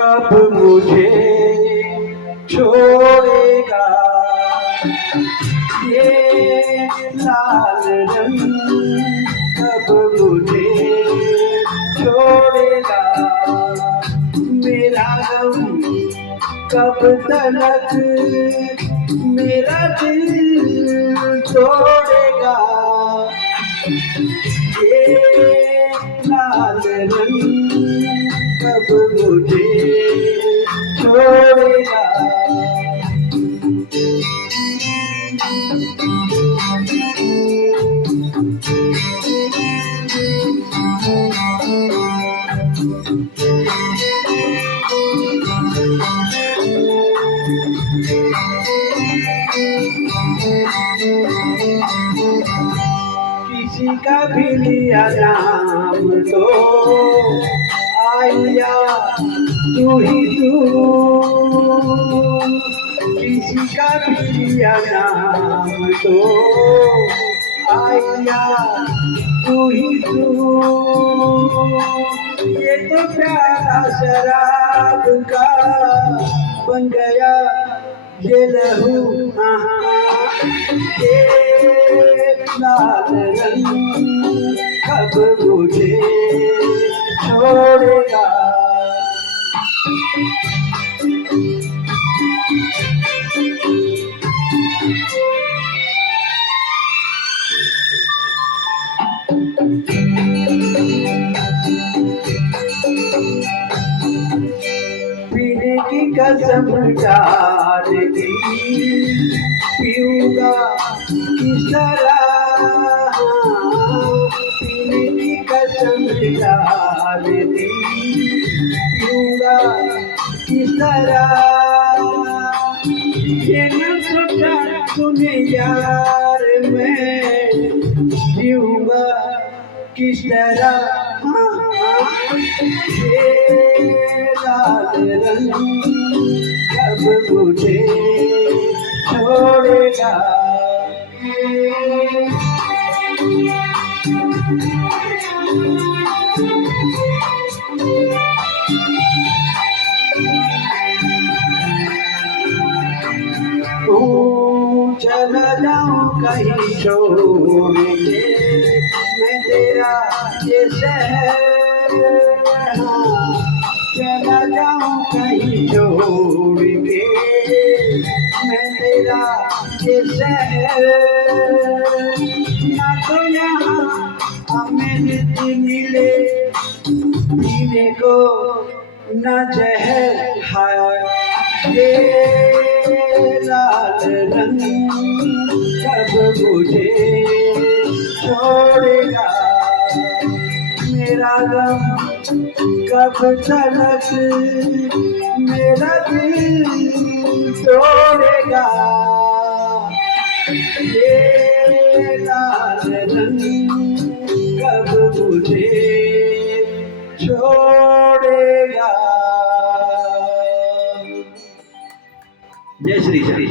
कब मुझे छोड़ेगा ये लाल रंग, कब मुझे छोड़ेगा मेरा गम, कब तलक मेरा दिल तोड़ेगा ये लाल रंग, कब मुझे छोड़ेगा। किसी का भी लिया नाम तो आया तू ही तू, किसी का भी लिया नाम तो आया तू ही तू। ये तो प्याला शराब का बन गया ये लहू, ये लाल रंग, कब मुझे छोड़ेगा। पीने की कसम डाल दी, पीऊंगा किस तरह, पीने की कसम डाल दी, पीऊंगा किस तरह। ये न सोचा तूने यार मैं जीऊंगा किस तरह, ये लाल रंग, कब मुझे छोड़ेगा। चला जाऊं कहीं छोड़ के मैं तेरा ये शहर, चला जाऊं कहीं छोड़ के मैं तेरा ये शहर। ना तो यहाँ अमृत मिले पीने को, न जहर है ये लाल रंग, कब मुझे छोड़ेगा मेरा गम, कब तलक मेरा दिल तोड़ेगा ये लाल रंग, कब मुझे छोड़ेगा। जय श्री श्री।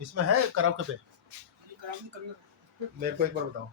इसमें है कराओके पे, मेरे को एक बार बताओ।